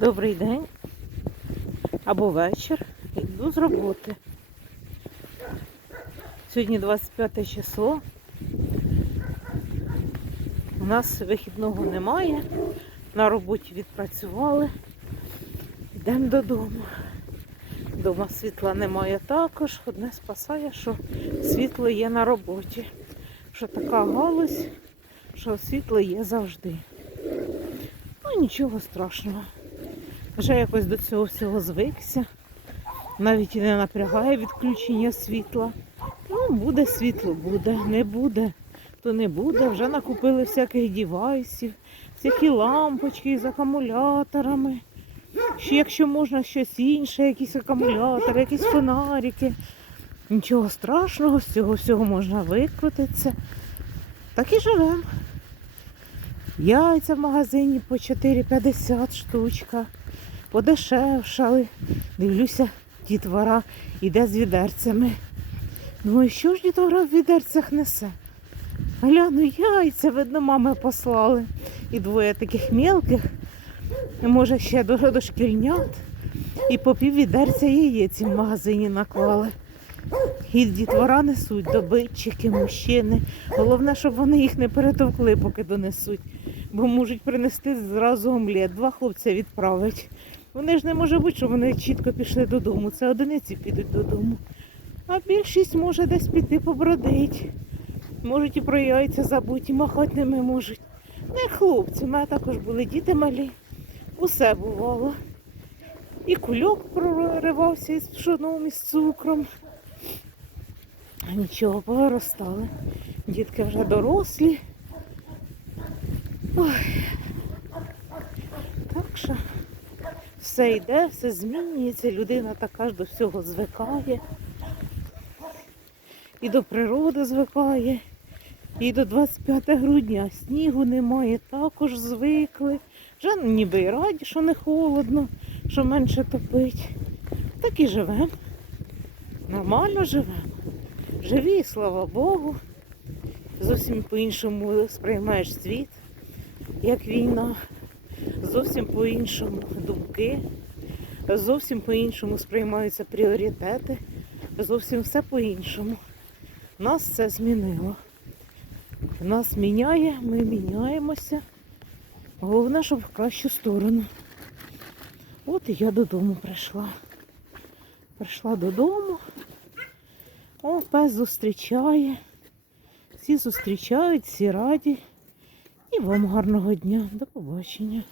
Добрий день або вечір. Йду з роботи. Сьогодні 25 число. У нас вихідного немає. На роботі відпрацювали. Йдемо додому. Дома світла немає також. Одне спасає, що світло є на роботі. Що така галузь, що світло є завжди. Ну нічого страшного. Вже якось до цього всього звикся. Навіть і не напрягає відключення світла. Ну, буде світло, буде, не буде, то не буде. Вже накупили всяких дівайсів, всякі лампочки з акумуляторами. Ще якщо можна щось інше, якісь акумулятори, якісь фонарики. Нічого страшного, з цього всього можна викрутитися. Так і живемо. Яйця в магазині по 4,50 штучка. Подешевшали. Дивлюся, дітвора йде з відерцями. Думаю, що ж дітвора в відерцях несе? Гляну, яйця, видно, мами послали. І двоє таких мелких, може ще до шкільнят. І по пів відерця яєць в магазині наклали. І дітвора несуть добитчики, мужчини. Головне, щоб вони їх не перетовкли, поки донесуть. Бо можуть принести зразу омлет. Два хлопця відправить. Вони ж не може бути, що вони чітко пішли додому. Це одиниці підуть додому. А більшість може десь піти побродить. Можуть і про яйця забути, і махати ними можуть. Не хлопці, у мене також були діти малі. Усе бувало. І кульок проривався із пшоном, із цукром. А нічого, повиростали. Дітки вже дорослі. Ой. Так що все йде, все змінюється, людина така ж до всього звикає. І до природи звикає, і до 25 грудня снігу немає, також звикли. Вже ніби і раді, що не холодно, що менше топить. Так і живемо. Нормально живемо. Живі, слава Богу. Зовсім по-іншому сприймаєш світ, як війна. Зовсім по-іншому думки, зовсім по-іншому сприймаються пріоритети, зовсім все по-іншому. Нас це змінило. Нас міняє, ми міняємося. Головне, щоб в кращу сторону. От і я додому прийшла. Прийшла додому. О, пес зустрічає. Всі зустрічають, всі раді. І вам гарного дня. До побачення.